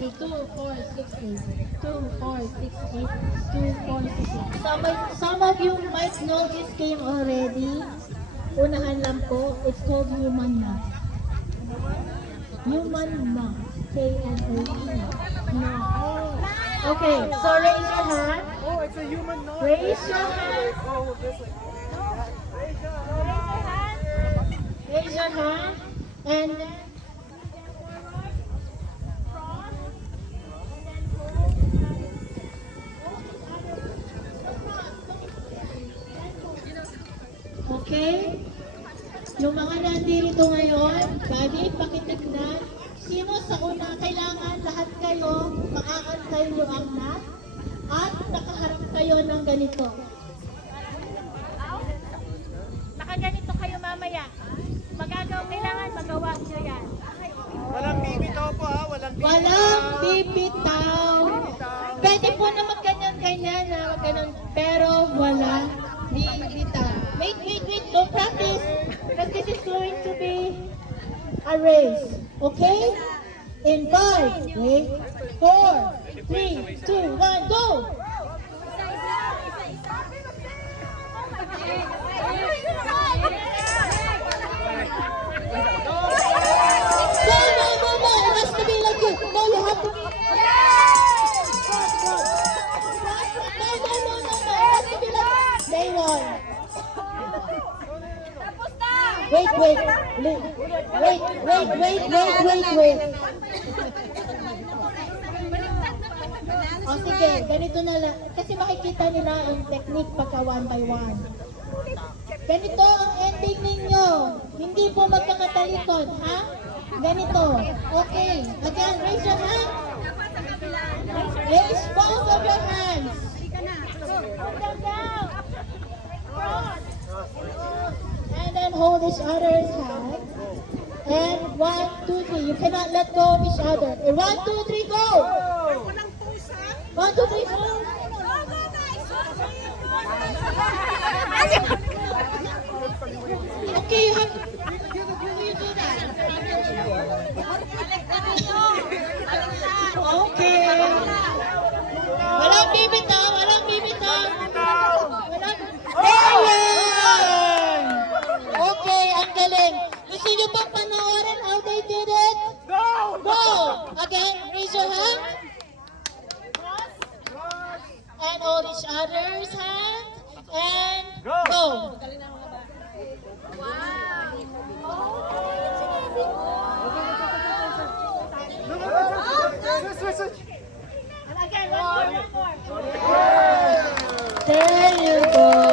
8. 2, 4, 6, 8. 2, 4, 6, 8. 2, 4, 6, 8. Some of you might know this game already. Unahan lang po. It's called Human Math. Human Math. K-N-O-E. No. Okay, so raise your hand. Oh, it's a human knot. Raise your hand. Oh, this way. Raise your hand. And then okay? Yung mga nandito ngayon, Daddy, pakitignan. Sino sa una, kailangan lahat kayo, makaantay nyo ang mat at nakaharap kayo ng ganito. Nakaganito kayo mamaya. Kailangan magawa nyo yan. Walang bibitaw po ha, walang bibitaw. Walang bibitaw. Pwede po na magganyan-ganyan na magganon, pero walang bibitaw. Wait, don't practice. Because this is going to be a race. Okay? In 5, 4, 3, 2, 1, go! No, it has to be like you. No, you have to be. No, it has to be like they won. Wait. O sige, ganito na lang. Kasi makikita nila ang technique pagka 1 by 1. Ganito ang ending ninyo. Hindi po magkakatalikod, ha? Ganito. Okay. Again, raise your hand. Raise both of your hands. Hold them down. And then hold each other's hand. And 1, 2, 3. You cannot let go of each other. 1, 2, 3, go! 1, 2, 3, go! Okay, you have you do that. Okay. Walang bibitaw. Ayan! Okay, ang galing. Gusto nyo bang panoorin how they did it? Go! Again, raise your hand. And hold each other's hand. And go! Switch. Again, one more. There you go.